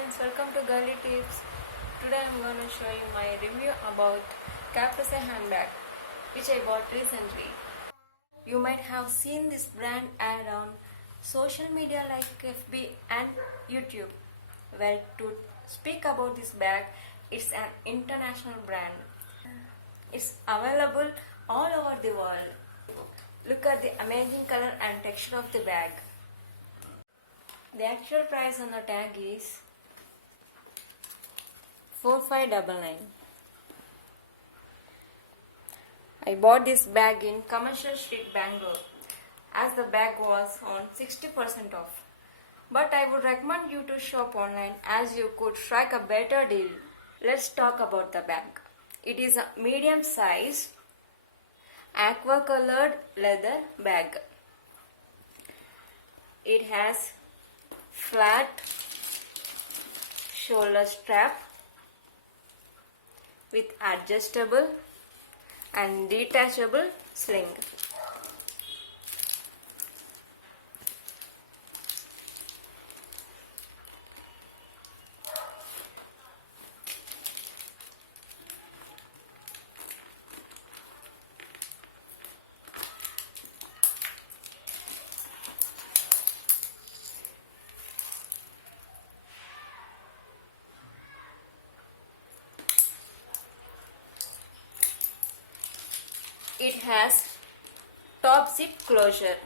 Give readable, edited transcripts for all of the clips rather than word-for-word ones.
friends, welcome to Girly Tips. Today I'm going to show you my review about Caprese Handbag which I bought recently. You might have seen this brand ad on social media like FB and YouTube. Well, to speak about this bag, it's an international brand. It's available all over the world. Look at the amazing color and texture of the bag. The actual price on the tag is 4599. I bought this bag in Commercial Street, Bangalore, as the bag was on 60% off. But I would recommend you to shop online as you could strike a better deal. Let's talk about the bag. It is a medium size aqua colored leather bag. It has flat shoulder strap with adjustable and detachable sling. It has top zip closure.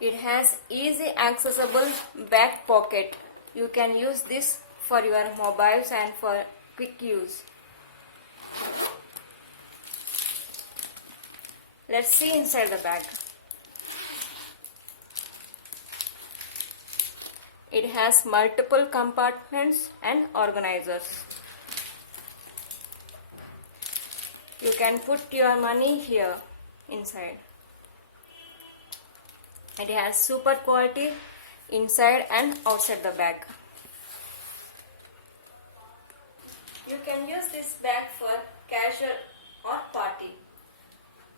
It has easy accessible back pocket. You can use this for your mobiles and for quick use. Let's see inside the bag. It has multiple compartments and organizers. You can put your money here inside. It has super quality inside and outside the bag. You can use this bag for casual or party.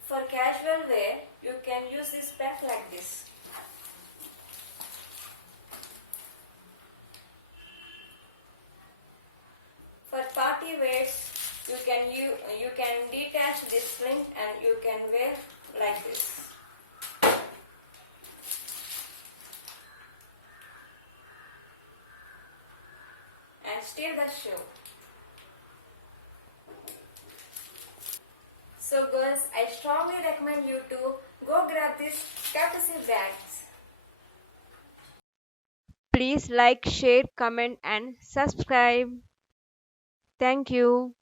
For casual wear, you can use this bag like this. For party wears, you can detach this sling and you can wear like this. And steal the shoe. So girls, I strongly recommend you to go grab these Caprese bags. Please like, share, comment and subscribe. Thank you.